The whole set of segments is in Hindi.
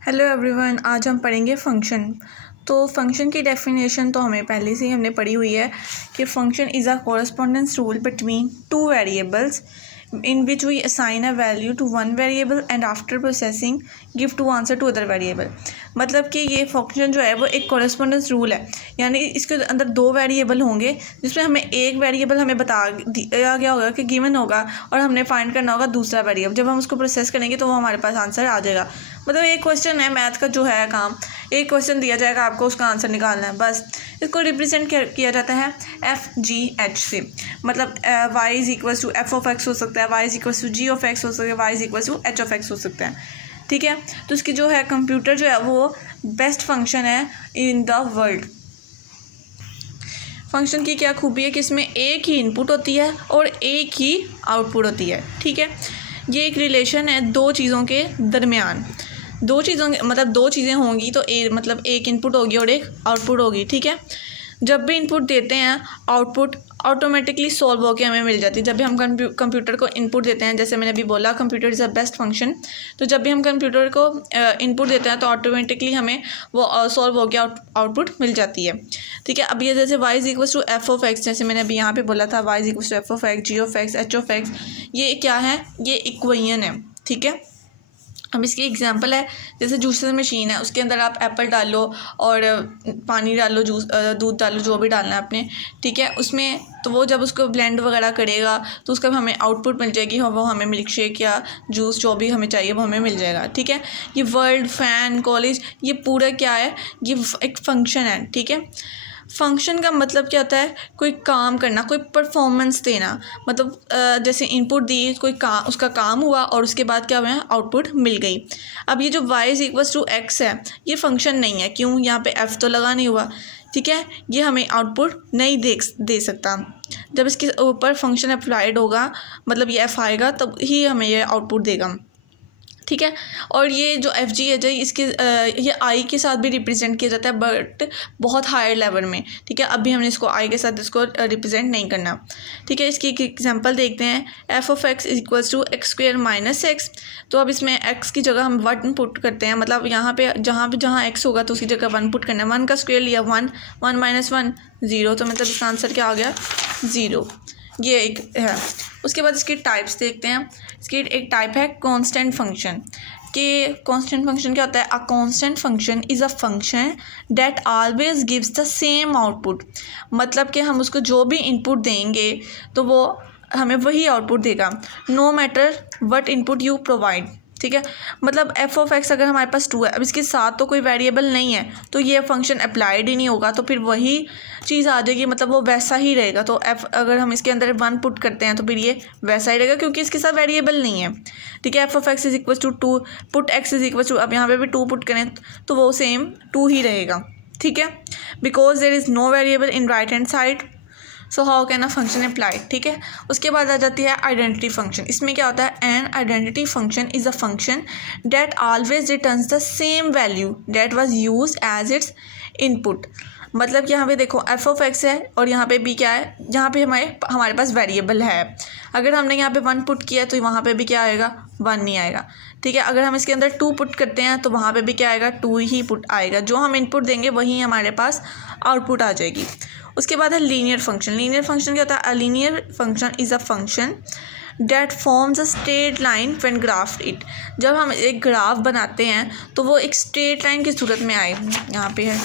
हेलो एवरीवन, आज हम पढ़ेंगे फंक्शन। तो फंक्शन की डेफिनेशन तो हमें पहले से ही हमने पढ़ी हुई है कि function is a correspondence rule between two variables in which we assign a value to one variable and after processing give two answer to other variable। मतलब कि ये फंक्शन जो है वो एक कोरेस्पोंडेंस रूल है, यानी इसके अंदर दो वेरिएबल होंगे जिसमें हमें एक वेरिएबल हमें बता दिया गया होगा कि गिवन होगा और हमने फाइंड करना होगा दूसरा वेरिएबल। जब हम उसको प्रोसेस करेंगे तो वो हमारे पास आंसर आ जाएगा। मतलब एक क्वेश्चन है मैथ का जो है काम, एक क्वेश्चन दिया जाएगा, आपको उसका आंसर निकालना है बस। इसको रिप्रेजेंट किया जाता है FGH से। मतलब y is equals to f of x हो सकता है, y is equals to g of x हो सकता है, y is equals to h of x हो सकता है। ठीक है, तो इसकी जो है कंप्यूटर जो है वो बेस्ट फंक्शन है इन द वर्ल्ड। फंक्शन की क्या खूबी है कि इसमें एक ही इनपुट होती है और एक ही आउटपुट होती है। ठीक है, ये एक रिलेशन है दो चीज़ों के दरमियान। दो चीज़ें होंगी तो मतलब एक इनपुट होगी और एक आउटपुट होगी। ठीक है, जब भी इनपुट देते हैं आउटपुट ऑटोमेटिकली सॉल्व होकर हमें मिल जाती है। जब भी हम कंप्यूटर को इनपुट देते हैं, जैसे मैंने अभी बोला computer is a best function, तो जब भी हम कंप्यूटर को इनपुट देते हैं तो ऑटोमेटिकली हमें वो सॉल्व होकर आउटपुट मिल जाती है। ठीक है, अब ये जैसे y is equals to f of x, जैसे मैंने अभी यहाँ पे बोला था y is equals to f of x, g of x, h of x, ये क्या है? ये इक्वेशन है। ठीक है, अब इसकी एग्जांपल है जैसे जूसर मशीन है, उसके अंदर आप एप्पल डालो और पानी डालो, दूध डालो, जो भी डालना है आपने। ठीक है, उसमें तो वो जब उसको ब्लेंड वगैरह करेगा तो उसका हमें आउटपुट मिल जाएगी, वो हमें मिल्क शेक या जूस जो भी हमें चाहिए वो हमें मिल जाएगा। ठीक है, ये वर्ल्ड, फैन, कॉलेज, ये पूरा क्या है? ये एक फंक्शन है। ठीक है, फंक्शन का मतलब क्या होता है? कोई काम करना, कोई परफॉर्मेंस देना। मतलब जैसे इनपुट दी, कोई उसका काम हुआ और उसके बाद क्या हुआ? आउटपुट मिल गई। अब ये जो y is equals to x है, ये फंक्शन नहीं है। क्यों? यहाँ पे f तो लगा नहीं हुआ। ठीक है, ये हमें आउटपुट नहीं दे सकता। जब इसके ऊपर फंक्शन अप्लाइड होगा, मतलब ये f आएगा तब ही हमें ये आउटपुट देगा। ठीक है, और ये जो एफ जी है इसके ये आई के साथ भी रिप्रेजेंट किया जाता है, बट बहुत हायर लेवल में। ठीक है, अभी हमने इसको आई के साथ इसको रिप्रेजेंट नहीं करना। ठीक है, इसकी एक एग्जांपल देखते हैं। F of x is equals to x square minus x. तो अब इसमें एक्स की जगह हम 1 पुट करते हैं, मतलब यहाँ पे जहाँ एक्स होगा तो उसकी जगह 1 पुट करना है। 1 का स्क्वायर लिया 1, 1 माइनस 1 0, तो मतलब इसका आंसर क्या आ गया? 0। ये एक है। उसके बाद इसकी टाइप्स देखते हैं। इसकी एक टाइप है कांस्टेंट फंक्शन। कि कांस्टेंट फंक्शन क्या होता है? A constant function is a function that always gives the same output. मतलब कि हम उसको जो भी इनपुट देंगे तो वो हमें वही आउटपुट देगा, no matter what input you provide. ठीक है, मतलब एफ ऑफ एक्स अगर हमारे पास 2 है, अब इसके साथ तो कोई वेरिएबल नहीं है तो ये फंक्शन अप्लाइड ही नहीं होगा, तो फिर वही चीज़ आ जाएगी, मतलब वो वैसा ही रहेगा। तो एफ अगर हम इसके अंदर 1 पुट करते हैं तो फिर ये वैसा ही रहेगा क्योंकि इसके साथ वेरिएबल नहीं है। ठीक है, f of x is equal to 2 put x is equal to, अब यहाँ पे भी 2 पुट करें तो वो सेम 2 ही रहेगा। ठीक है, because there is no variable in right hand side, so how can a function applied. ठीक है, उसके बाद आ जाती है आइडेंटिटी फंक्शन। इसमें क्या होता है? An identity function is a function that always returns the same value that was used as its input. मतलब कि यहाँ पे देखो एफ ऑफ एक्स है और यहाँ पे भी क्या है? यहाँ पे हमारे पास वेरिएबल है। अगर हमने यहाँ पे 1 पुट किया तो वहाँ पे भी क्या आएगा? 1 नहीं आएगा। ठीक है, अगर हम इसके अंदर 2 पुट करते हैं तो वहाँ पे भी क्या आएगा? 2 ही पुट आएगा। जो हम इनपुट देंगे वही हमारे पास आउटपुट आ जाएगी। उसके बाद है लीनियर फंक्शन। लीनियर फंक्शन क्या होता है? A linear function is a function that forms a straight line when graphed it. जब हम एक ग्राफ बनाते हैं तो वो एक स्ट्रेट लाइन की सूरत में आए। यहाँ पे है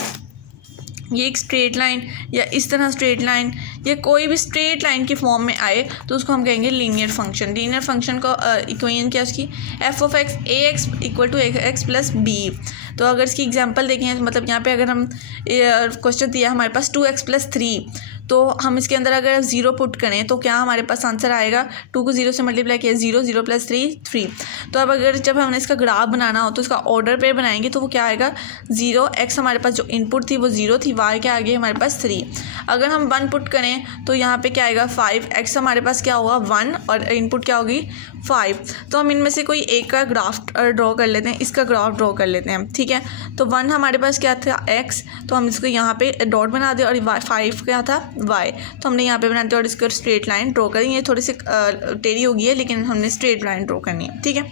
ये एक स्ट्रेट लाइन या इस तरह स्ट्रेट लाइन या कोई भी स्ट्रेट लाइन की फॉर्म में आए तो उसको हम कहेंगे लीनियर फंक्शन। लीनियर फंक्शन को इक्वेशन क्या उसकी? F of x a x equal to x plus b. तो अगर इसकी एग्जांपल देखें तो मतलब यहाँ पे अगर हम क्वेश्चन दिया हमारे पास 2x प्लस 3, तो हम इसके अंदर अगर 0 पुट करें तो क्या हमारे पास आंसर आएगा? 2 को 0 से मल्टीप्लाई किया 0, 0 प्लस 3 3। तो अब अगर जब हमने इसका ग्राफ बनाना हो तो इसका ऑर्डर पे बनाएंगे तो वो क्या आएगा? 0, x हमारे पास जो इनपुट थी वो 0 थी, y क्या आ गई हमारे पास 3। अगर हम 1 पुट करें तो यहाँ पे क्या आएगा? 5, x हमारे पास क्या होगा? 1 और इनपुट क्या होगी? 5। तो हम इनमें से कोई एक का ग्राफ ड्रॉ कर लेते हैं, इसका ग्राफ ड्रॉ कर लेते हैं। ठीक है, तो 1 हमारे पास क्या था? x, तो हम इसको यहाँ पे डॉट बना दें और 5 क्या था? y, तो हमने यहाँ पे बना दिया और इसको स्ट्रेट लाइन ड्रॉ करें। ये थोड़ी सी टेढ़ी होगी है लेकिन हमने स्ट्रेट लाइन ड्रॉ करनी है। ठीक है,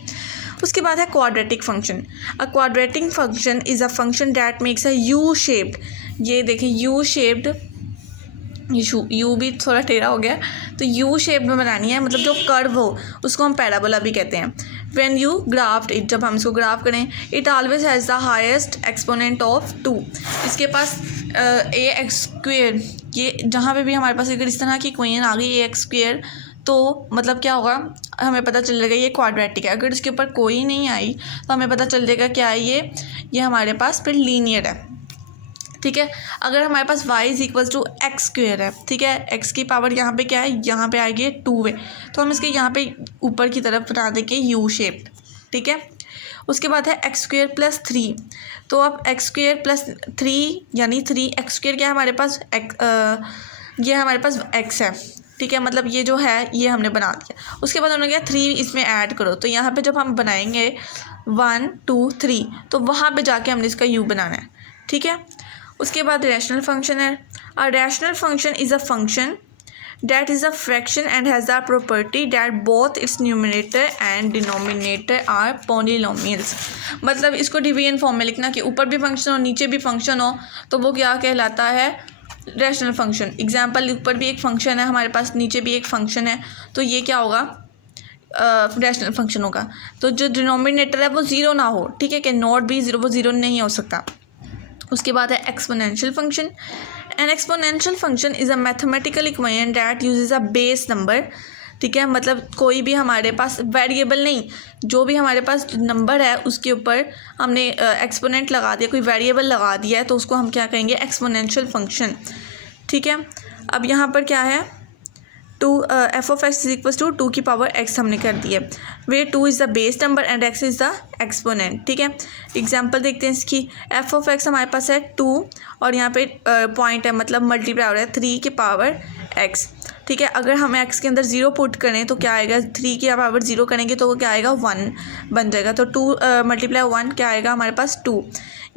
उसके बाद है quadratic function. A quadratic function is a function that makes a U shaped, ये देखें यू शेप्ड, यू भी थोड़ा टेढ़ा हो गया, तो यू शेप में बनानी है, मतलब जो कर्व हो उसको हम पैराबोला भी कहते हैं। व्हेन यू ग्राफ्ट इट, जब हम इसको ग्राफ करें, it always has the highest exponent of 2, इसके पास ए एक्स स्क्वेयर, ये जहाँ पे भी हमारे पास अगर इस तरह की इक्वेशन आ गई ए एक्स स्क्वेयर, तो मतलब क्या होगा, हमें पता चल जाएगा ये क्वाड्रेटिक है। अगर इसके ऊपर कोई नहीं आई तो हमें पता चल जाएगा क्या है ये हमारे पास फिर लीनियर है, ठीक है। अगर हमारे पास y is equal to x square है, ठीक है, x की पावर यहाँ पे क्या है, यहाँ पे आएगी 2 है, तो हम इसके यहाँ पे ऊपर की तरफ बना देंगे यू शेप, ठीक है। उसके बाद है एक्स स्क्वेयर प्लस 3, तो अब एक्स स्क्वेयर प्लस 3 यानी 3x स्क्वेयर क्या है हमारे पास, ये हमारे पास x है, ठीक है, मतलब ये जो है ये हमने बना दिया। उसके बाद उन्होंने क्या 3 इसमें ऐड करो, तो यहाँ पे जब हम बनाएंगे 1 2 3, तो वहाँ पे जाके हमने इसका u बनाना है, ठीक है। उसके बाद रैशनल फंक्शन है। A rational function is a function that is a fraction and has the property that both its numerator and denominator are polynomials। मतलब इसको डिवीजन फॉर्म में लिखना कि ऊपर भी फंक्शन हो नीचे भी फंक्शन हो, तो वो क्या कहलाता है, रैशनल फंक्शन। एग्जांपल, ऊपर भी एक फंक्शन है हमारे पास, नीचे भी एक फंक्शन है, तो ये क्या होगा, रैशनल फंक्शन होगा। तो जो डिनोमिनेटर है वो ज़ीरो ना हो, ठीक है, कि नॉट भी ज़ीरो, वो ज़ीरो नहीं हो सकता। उसके बाद है exponential function. N exponential function is a mathematical equation that usage a base number, ठीक है, मतलब कोई भी हमारे पास वेरिएबल नहीं, जो भी हमारे पास नंबर है उसके ऊपर हमने एक्सपोनेंट लगा दिया, कोई वेरिएबल लगा दिया है, तो उसको हम क्या कहेंगे, एक्सपोनेंशियल फंक्शन, ठीक है। अब यहाँ पर क्या है, f of x is equal to 2 की पावर x हमने कर दी है, where 2 is the base number and x is the exponent, ठीक है। एग्जांपल देखते हैं इसकी, एफ ऑफ एक्स हमारे पास है 2 और यहाँ पे पॉइंट है, मतलब मल्टीप्लाई हो रहा है 3 की पावर x, ठीक है। अगर हम x के अंदर 0 पुट करें तो क्या आएगा, 3 की पावर 0 करेंगे तो वो क्या आएगा, 1 बन जाएगा, तो 2 मल्टीप्लाई 1 क्या आएगा हमारे पास 2।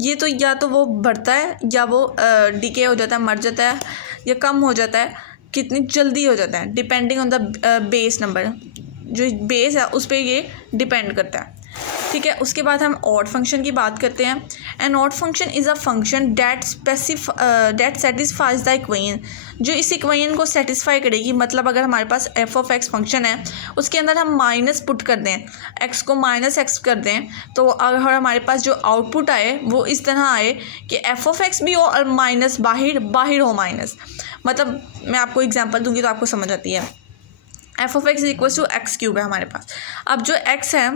ये तो या तो वो बढ़ता है या वो डिके हो जाता है, मर जाता है, या कम हो जाता है, कितनी जल्दी हो जाता है, depending on the base number, जो बेस है उस पर ये डिपेंड करता है, ठीक है। उसके बाद हम ऑड फंक्शन की बात करते हैं। An odd function is a function that satisfies the equation, जो इस इक्वेशन को सेटिस्फाई करेगी, मतलब अगर हमारे पास एफ ऑफ एक्स फंक्शन है, उसके अंदर हम माइनस पुट कर दें, एक्स को माइनस एक्स कर दें, तो अगर हमारे पास जो आउटपुट आए वो इस तरह आए कि एफ ऑफ एक्स भी हो और माइनस बाहर हो माइनस, मतलब मैं आपको एग्जांपल दूंगी तो आपको समझ आती है। F of x is equal to x cube है हमारे पास, अब जो एक्स है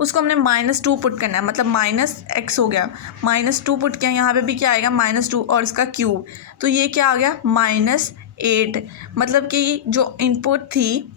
उसको हमने -2 पुट करना है, मतलब -x हो गया, -2 पुट किया, यहाँ पे भी क्या आएगा -2 और इसका क्यूब, तो ये क्या आ गया -8, मतलब कि जो इनपुट थी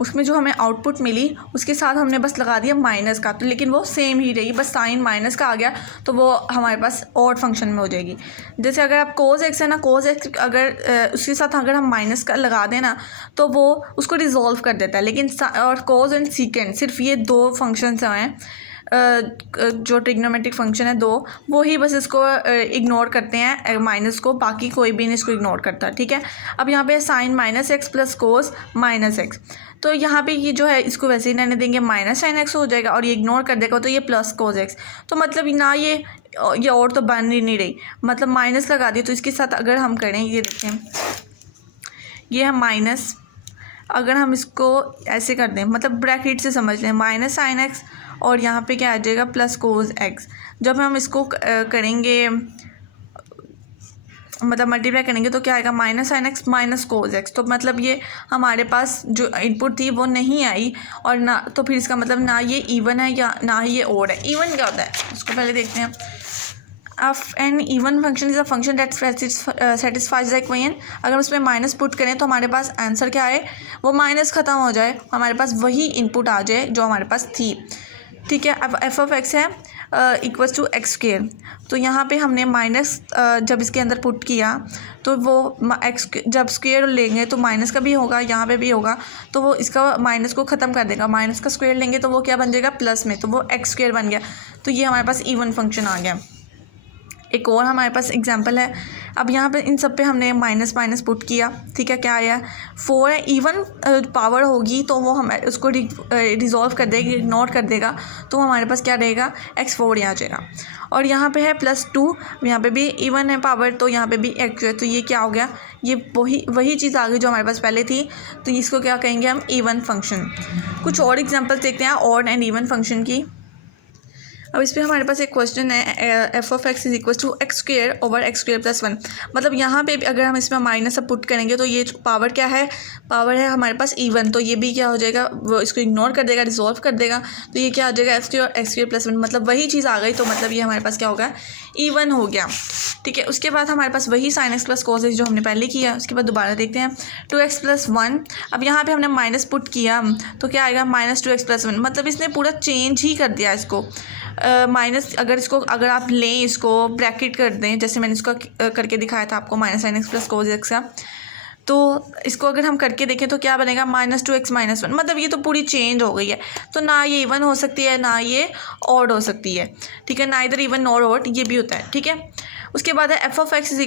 उसमें जो हमें आउटपुट मिली उसके साथ हमने बस लगा दिया माइनस का, तो लेकिन वो सेम ही रही, बस साइन माइनस का आ गया, तो वो हमारे पास ऑड फंक्शन में हो जाएगी। जैसे अगर आप कोस एक्स है ना, कोस एक्स अगर उसके साथ अगर हम माइनस का लगा दें ना, तो वो उसको रिजॉल्व कर देता है, लेकिन और कोस एंड सीकेंड सिर्फ ये 2 फंक्शंस हैं, जो ट्रिग्नोमेट्रिक फंक्शन है 2, वो ही बस इसको इग्नोर करते हैं माइनस को, बाकी कोई भी नहीं इसको इग्नोर करता, ठीक है। अब यहाँ पे sine -x plus cos -x, तो यहाँ पे ये जो है इसको वैसे ही रहने देंगे, -sin x हो जाएगा और ये इग्नोर कर देगा, तो ये प्लस कोस x, तो मतलब ना ये और तो बन ही नहीं रही, मतलब माइनस लगा दिए, तो इसके साथ अगर हम करें, ये देखें ये है माइनस, अगर हम इसको ऐसे कर दें, मतलब ब्रैकेट से समझ लें, -sin x और यहाँ पे क्या आ जाएगा प्लस कोस x, जब हम इसको करेंगे मतलब मल्टीप्लाई करेंगे तो क्या आएगा -sin x minus cos x, तो मतलब ये हमारे पास जो इनपुट थी वो नहीं आई, और ना तो फिर इसका मतलब ना ये इवन है या ना ही ये ओड है। इवन क्या होता है उसको पहले देखते हैं। An even function is a function that satisfies the equation, अगर उसमें माइनस पुट करें तो हमारे पास आंसर क्या आए, वो माइनस ख़त्म हो जाए, हमारे पास वही इनपुट आ जाए जो हमारे पास थी, ठीक है। अब एफ ऑफ एक्स है इक्वल्स टू एक्स स्क्वेयर, तो यहाँ पे हमने माइनस जब इसके अंदर पुट किया तो वो एक्स जब स्क्वेयर लेंगे तो माइनस का भी होगा, यहाँ पे भी होगा, तो वो इसका माइनस को ख़त्म कर देगा, माइनस का स्क्वेयर लेंगे तो वो क्या बन जाएगा प्लस में, तो वो एक्स स्क्वेयर बन गया, तो ये हमारे पास इवन फंक्शन आ गया। एक और हमारे पास एग्जांपल है। अब यहाँ पे इन सब पे हमने माइनस माइनस पुट किया, ठीक है, क्या आया 4 है। इवन पावर होगी तो वो हम उसको रिजॉल्व कर देगी, इग्नोर कर देगा, तो हमारे पास क्या रहेगा x4 यहाँ आ जाएगा। और यहाँ पे है +2, यहाँ पे भी इवन है पावर, तो यहाँ पे भी x है, तो ये क्या हो गया, ये वही चीज़ आ गई जो हमारे पास पहले थी, तो इसको क्या कहेंगे हम, इवन फंक्शन। कुछ और एग्जांपल्स देखते हैं ऑड एंड इवन फंक्शन की। अब इस पर हमारे पास एक क्वेश्चन है, f(x) = x² / x²+1। मतलब यहाँ पे अगर हम इसमें माइनस अब पुट करेंगे तो ये पावर क्या है, पावर है हमारे पास इवन, तो ये भी क्या हो जाएगा, वो इसको इग्नोर कर देगा, रिजॉल्व कर देगा, तो ये क्या हो जाएगा x² और x²+1, मतलब वही चीज़ आ गई, तो मतलब ये हमारे पास क्या होगा, इवन हो गया, ठीक है। उसके बाद हमारे पास वही sin x + cos x जो हमने पहले किया, उसके बाद दोबारा देखते हैं 2x + 1। अब यहाँ पे हमने माइनस पुट किया तो क्या आएगा, -2x + 1, मतलब इसने पूरा चेंज ही कर दिया इसको। माइनस अगर आप लें, इसको ब्रैकेट कर दें, जैसे मैंने इसको करके दिखाया था आपको sin x + cos x का, तो इसको अगर हम करके देखें तो क्या बनेगा, -2x - 1, मतलब ये तो पूरी चेंज हो गई है, तो ना ये इवन हो सकती है ना ये ऑड हो सकती है, ठीक है, ना इधर इवन नॉर ऑड, ये भी होता है, ठीक है। उसके बाद है f(x) =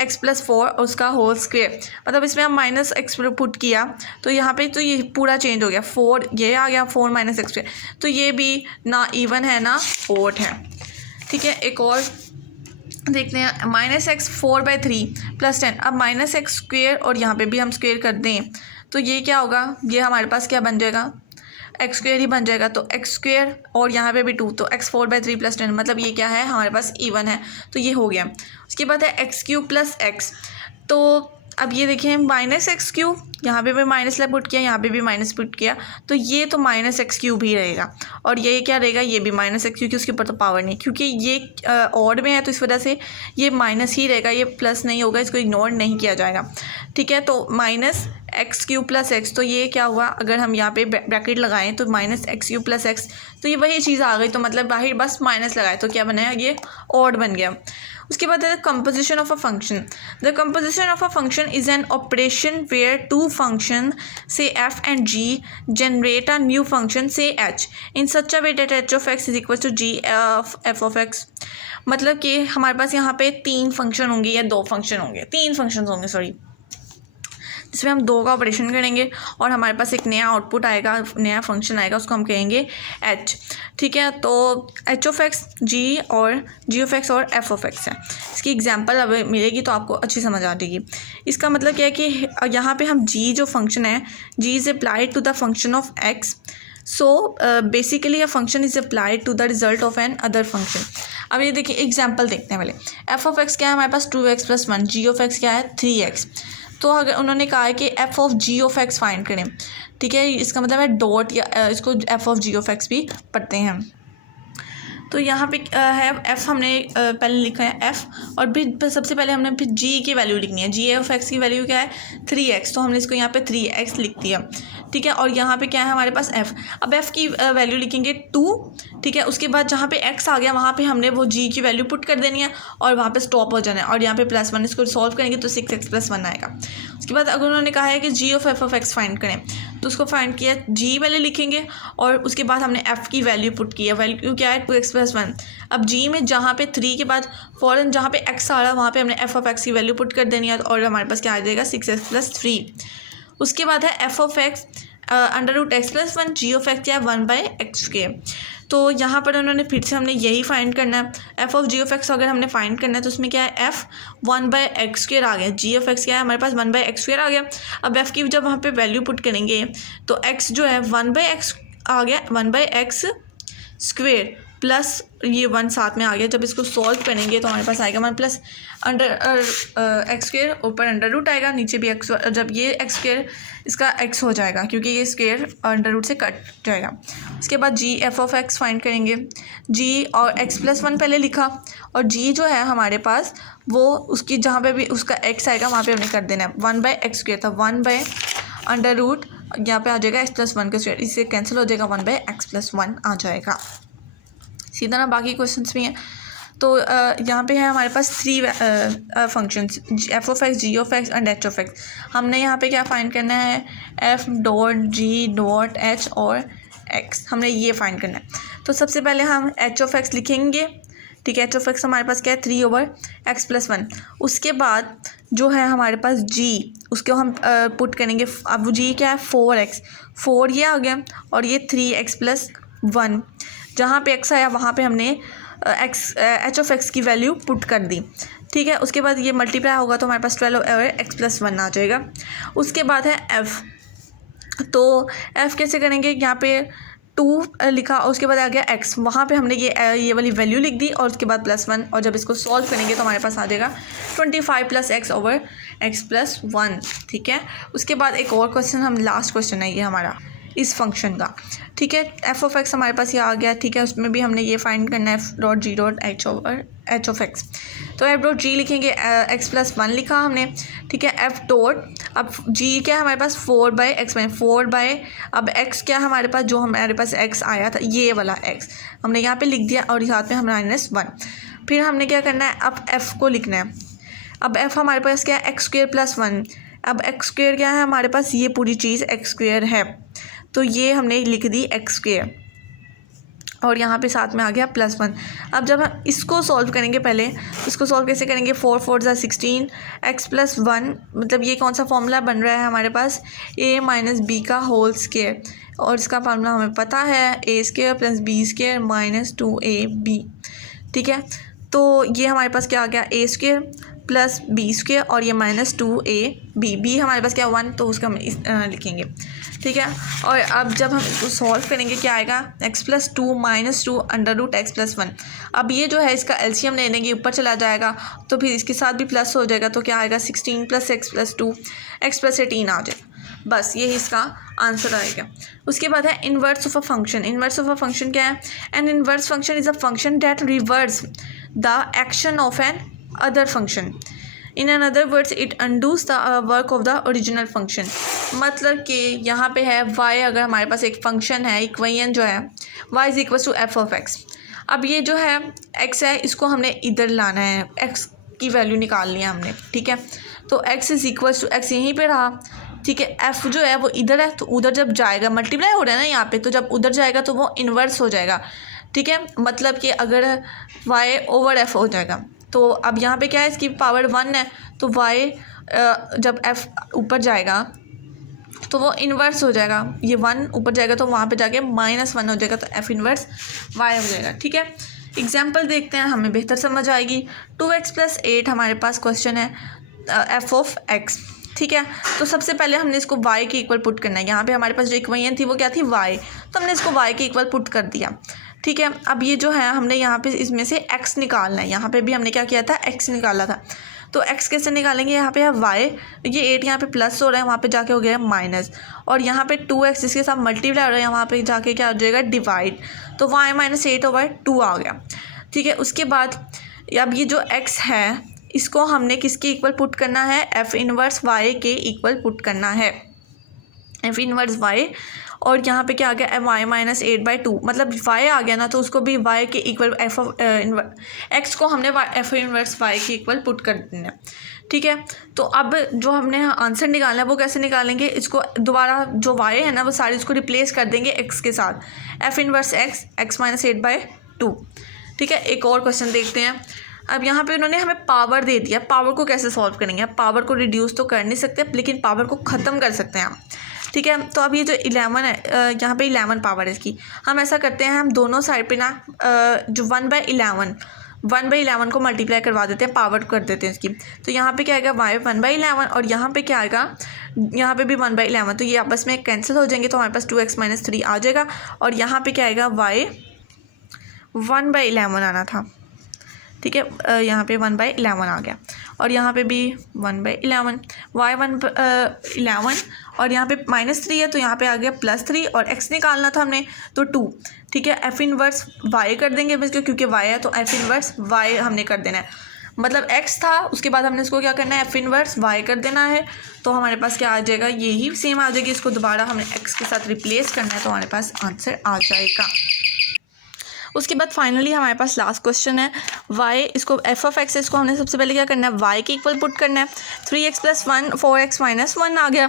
x + 4 और उसका होल स्क्वेयर। मतलब इसमें हम -x पुट किया तो यहाँ पे तो ये पूरा चेंज हो गया, 4 ये आ गया, 4 - x², तो ये भी ना इवन है ना ऑड है, ठीक है। एक और देखते हैं, -x 4/3 + 10। अब -x² और यहाँ पे भी हम स्क्वेयर कर दें तो ये क्या होगा, ये हमारे पास क्या बन जाएगा, x² ही बन जाएगा, तो x² और यहाँ पे भी 2, तो x 4/3 + 10, मतलब ये क्या है हमारे पास इवन है, तो ये हो गया। उसके बाद है x³ + x, तो अब ये देखें -x³ यहाँ पे भी माइनस पुट किया, यहाँ पे भी माइनस पुट किया, तो ये तो -x³ ही रहेगा, और ये क्या रहेगा, ये भी -x, क्योंकि उसके ऊपर तो पावर नहीं, क्योंकि ये ऑड में है तो इस वजह से ये माइनस ही रहेगा, ये प्लस नहीं होगा, इसको इग्नोर नहीं किया जाएगा, ठीक है। तो -x³ + x, तो ये क्या हुआ, अगर हम यहाँ पे ब्रैकेट लगाएं तो -x³ + x, तो ये वही चीज़ आ गई, तो मतलब बाहर बस माइनस लगाए तो क्या बनाया, ये ऑड बन गया। उसके बाद है composition of a function. The composition of a function is an operation where two function से f and g generate a new function say h in such a way that h(x) = g of f(x). मतलब कि हमारे पास यहाँ पे 3 फंक्शन होंगे या 2 फंक्शन होंगे, 3 फंक्शन होंगे सॉरी, जिसमें हम 2 का ऑपरेशन करेंगे और हमारे पास एक नया आउटपुट आएगा, नया फंक्शन आएगा, उसको हम कहेंगे h, ठीक है। तो h(x) g और g(x) और f(x) है। इसकी एग्जांपल अब मिलेगी तो आपको अच्छी समझ आ जाएगी। इसका मतलब क्या है कि यहाँ पे हम g जो फंक्शन है, g is applied to the function of x, so basically a function is applied to the result of N other function. अब ये देखिए एग्जांपल देखते हैं पहले। f(x) क्या है हमारे पास 2x + 1, g(x) क्या है 3x। तो अगर उन्होंने कहा है कि f(g)(x) फाइंड करें, ठीक है, इसका मतलब है डॉट, या इसको f(g)(x) भी पढ़ते हैं। तो यहाँ पे है f, हमने पहले लिखा है f, और फिर सबसे पहले हमने फिर g की वैल्यू लिखनी है। g(x) की वैल्यू क्या है 3x, तो हमने इसको यहाँ पे 3x लिख दिया, ठीक है। और यहाँ पे क्या है हमारे पास f, अब f की वैल्यू लिखेंगे 2, ठीक है। उसके बाद जहाँ पे x आ गया वहाँ पे हमने वो g की वैल्यू पुट कर देनी है और वहाँ पे स्टॉप हो जाना है, और यहाँ पे +1, इसको सॉल्व करेंगे तो 6x + 1 आएगा। उसके बाद अगर उन्होंने कहा है कि g of f(x) फाइंड करें, तो उसको फाइंड किया, g वैल्यू लिखेंगे और उसके बाद हमने f की वैल्यू पुट किया, वैल्यू क्या है 2x + 1। अब g में जहाँ पे 3 के बाद फ़ौरन जहाँ पे x आ रहा है वहाँ पे हमने f(x) की वैल्यू पुट कर देनी है, और हमारे पास क्या आ जाएगा 6x + 3। उसके बाद है f(x) √x + 1, g(x) क्या है 1/x²। तो यहाँ पर उन्होंने फिर से हमने यही फाइंड करना है, f(g)(x) अगर हमने फाइंड करना है तो उसमें क्या है f 1/x² आ गया, g(x) क्या है हमारे पास 1/x² आ गया। अब f की जब वहाँ पे वैल्यू पुट करेंगे तो x जो है 1/x आ गया, 1/x² प्लस ये 1 साथ में आ गया। जब इसको सॉल्व करेंगे तो हमारे पास आएगा 1 + x², ऊपर √ आएगा, नीचे भी x, जब ये x² इसका x हो जाएगा क्योंकि ये स्क्वेयर √ से कट जाएगा। उसके बाद g f(x) फाइंड करेंगे, g और x + 1 पहले लिखा, और g जो है हमारे पास वो उसकी जहाँ पे भी उसका x आएगा वहाँ पे हमने कर देना है 1/x², था 1/√, यहाँ पे आ जाएगा x + 1 का स्क्वायर, इससे कैंसिल हो जाएगा 1/x + 1 आ जाएगा। इसी तरह बाकी क्वेश्चंस भी हैं। तो यहाँ पे है हमारे पास 3 functions f(x), g(x) and h(x). हमने यहाँ पे क्या फाइंड करना है, f.g.h और x, हमने ये फाइंड करना है। तो सबसे पहले हम h(x) लिखेंगे, ठीक है। h(x) हमारे पास क्या है 3/x+1। उसके बाद जो है हमारे पास g, उसको हम पुट करेंगे। अब g क्या है 4x, 4 ये आ गया और ये 3x+1। जहाँ पे x आया वहाँ पे हमने h(x) की वैल्यू पुट कर दी, ठीक है। उसके बाद ये मल्टीप्लाई होगा तो हमारे पास 12x+1 आ जाएगा। उसके बाद है f, तो f कैसे करेंगे, यहाँ पे 2 लिखा और उसके बाद आ गया x, वहाँ पे हमने ये वाली वैल्यू लिख दी और उसके बाद +1, और जब इसको सॉल्व करेंगे तो हमारे पास आ जाएगा 25 + x/x+1, ठीक है। उसके बाद एक और क्वेश्चन, हम लास्ट क्वेश्चन है ये हमारा इस फंक्शन का, ठीक है। f(x) हमारे पास ये आ गया, ठीक है। उसमें भी हमने ये फाइंड करना है f.g.h(x). तो f.g लिखेंगे, x+1 लिखा हमने, ठीक है। f डॉट, अब g क्या है हमारे पास 4/x, 4 अब x क्या है हमारे पास, जो हमारे पास x आया था ये वाला x हमने यहाँ पे लिख दिया और साथ में हम -1। फिर हमने क्या करना है, अब f को लिखना है। अब f हमारे पास क्या है x²+1। अब x² क्या है हमारे पास, ये पूरी चीज़ x² है, तो ये हमने लिख दी x² और यहाँ पे साथ में आ गया +1। अब जब हम इसको सॉल्व करेंगे, पहले इसको सॉल्व कैसे करेंगे, 4 × 4 = 16, x+1, मतलब ये कौन सा फॉर्मूला बन रहा है हमारे पास, a - b का होल स्क्वायर, और इसका फॉर्मूला हमें पता है a² + b² - 2ab, ठीक है। तो ये हमारे पास क्या आ गया a² + b² और ये -2ab, b हमारे पास क्या 1, तो उसका हम लिखेंगे, ठीक है। और अब जब हम इसको सॉल्व करेंगे क्या आएगा, x+2 - 2 √x+1। अब ये जो है इसका एलसीएम ले लेंगे, ऊपर चला जाएगा तो फिर इसके साथ भी प्लस हो जाएगा, तो क्या आएगा 16 + x+2, x+18 आ जाएगा। बस यही इसका आंसर आएगा। उसके बाद है inverse of a function. Inverse of a function क्या है, an inverse function is a function that reverse the action of N other function. In another words it undoes the work of the original function. मतलब कि यहाँ पे है y, अगर हमारे पास एक फंक्शन है, इक्वेशन जो है y = f(x). अब ये जो है x है, इसको हमने इधर लाना है, x की वैल्यू निकालनी है हमने, ठीक है। तो x = x यहीं पे रहा, ठीक है। f जो है वो इधर है, तो उधर जब जाएगा, मल्टीप्लाई हो रहा है ना यहाँ पे, तो जब उधर जाएगा तो वो इन्वर्स हो जाएगा, ठीक है। मतलब कि अगर y/f हो जाएगा, तो अब यहाँ पे क्या है, इसकी पावर 1 है, तो y जब f ऊपर जाएगा तो वो इन्वर्स हो जाएगा, ये 1 ऊपर जाएगा तो वहाँ पे जाके -1 हो जाएगा, तो f इन्वर्स y हो जाएगा, ठीक है। एग्जाम्पल देखते हैं, हमें बेहतर समझ आएगी। 2x + 8 हमारे पास क्वेश्चन है f(x), ठीक है। तो सबसे पहले हमने इसको y के इक्वल पुट करना है। यहाँ पे हमारे पास जो इक्वेशन थी वो क्या थी, y, तो हमने इसको y के इक्वल पुट कर दिया, ठीक है। अब ये जो है हमने यहाँ पे इसमें से x निकालना है। यहाँ पे भी हमने क्या किया था, x निकाला था, तो x कैसे निकालेंगे, यहाँ पे है y, ये 8 यहाँ पे प्लस हो रहा है, वहाँ पे जाके हो गया है माइनस, और यहाँ पे 2x जिसके साथ मल्टीप्लाई हो रहा है, वहाँ पे जाके क्या हो जाएगा, डिवाइड, तो y - 8/2 आ गया, ठीक है। उसके बाद अब ये जो x है इसको हमने किसके इक्वल पुट करना है, f इन्वर्स y के इक्वल पुट करना है, f इन्वर्स y, और यहाँ पे क्या आ गया, y - 8/2, मतलब y आ गया ना, तो उसको भी y के इक्वल x को हमने f इन्वर्स y के इक्वल पुट कर देना है, ठीक है। तो अब जो हमने आंसर निकालना है वो कैसे निकालेंगे, इसको दोबारा जो y है ना वो सारी इसको रिप्लेस कर देंगे x के साथ, f इन्वर्स x, x - 8/2, ठीक है। एक और क्वेश्चन देखते हैं। अब यहाँ पे उन्होंने हमें पावर दे दिया, पावर को कैसे सॉल्व करेंगे, पावर को रिड्यूस तो कर नहीं सकते, लेकिन पावर को ख़त्म कर सकते हैं हम, ठीक है। तो अब ये जो 11 है, यहाँ पे 11 पावर है इसकी, हम ऐसा करते हैं, हम दोनों साइड पे ना जो 1/11 को मल्टीप्लाई करवा देते हैं, पावर कर देते हैं इसकी। तो यहाँ पे क्या आएगा, y 1/11, और यहाँ पे क्या आएगा, यहाँ पे भी 1/11, तो ये आपस में कैंसिल हो जाएंगे, तो हमारे पास 2x - 3 आ जाएगा, और यहाँ पे क्या आएगा, y 1/11 आना था, ठीक है। यहाँ पे 1/11 आ गया, और यहाँ पे भी 1/11, y 1/11, और यहाँ पे -3 है, तो यहाँ पे आ गया +3, और x निकालना था हमने, तो 2, ठीक है। f इन्वर्स y कर देंगे क्योंकि y है, तो f इन्वर्स y हमने कर देना है, मतलब x था, उसके बाद हमने इसको क्या करना है, f इन्वर्स y कर देना है, तो हमारे पास क्या आ जाएगा, यही सेम आ जाएगी, इसको दोबारा हमने x के साथ रिप्लेस करना है, तो हमारे पास आंसर आ जाएगा। उसके बाद फाइनली हमारे पास लास्ट क्वेश्चन है y, इसको f(x) इसको हमने सबसे पहले क्या करना है, y के इक्वल पुट करना है, 3x + 1 4x - 1 आ गया,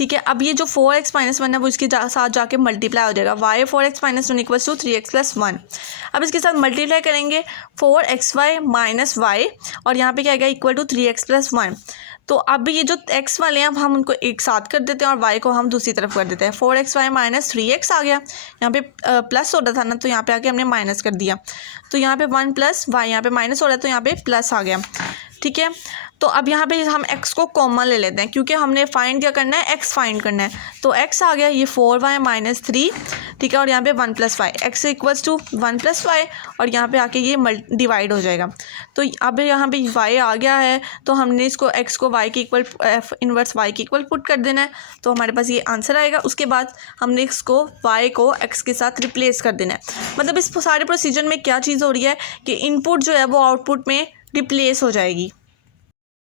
ठीक है। अब ये जो 4x - 1 है वो इसके साथ जाके मल्टीप्लाई हो जाएगा, y 4x - 1 equals to 3x + 1। अब इसके साथ मल्टीप्लाई करेंगे 4xy - y और यहाँ पे क्या आएगा इक्वल टू 3x + 1। तो अब ये जो x वाले हैं अब हम उनको एक साथ कर देते हैं और y को हम दूसरी तरफ कर देते हैं। 4xy - 3x आ गया, यहाँ पे प्लस हो रहा था ना तो यहाँ पे आके हमने माइनस कर दिया, तो यहाँ पे 1 + y, यहाँ पे माइनस हो रहा है तो यहाँ पे प्लस आ गया, ठीक है। तो अब यहाँ पे हम x को कॉमन ले लेते हैं क्योंकि हमने फाइंड क्या करना है, x फाइंड करना है। तो x आ गया ये 4y - 3, ठीक है, और यहाँ पे 1 + y, x equals to 1 + y और यहाँ पे आके ये डिवाइड हो जाएगा। तो अब यहाँ पे y आ गया है तो हमने इसको x को y के इक्वल f इनवर्स y के इक्वल पुट कर देना है, तो हमारे पास ये आंसर आएगा। उसके बाद हमने इसको y को x के साथ रिप्लेस कर देना है। मतलब इस सारे प्रोसीजर में क्या चीज़ हो रही है कि इनपुट जो है वो आउटपुट में रिप्लेस हो जाएगी।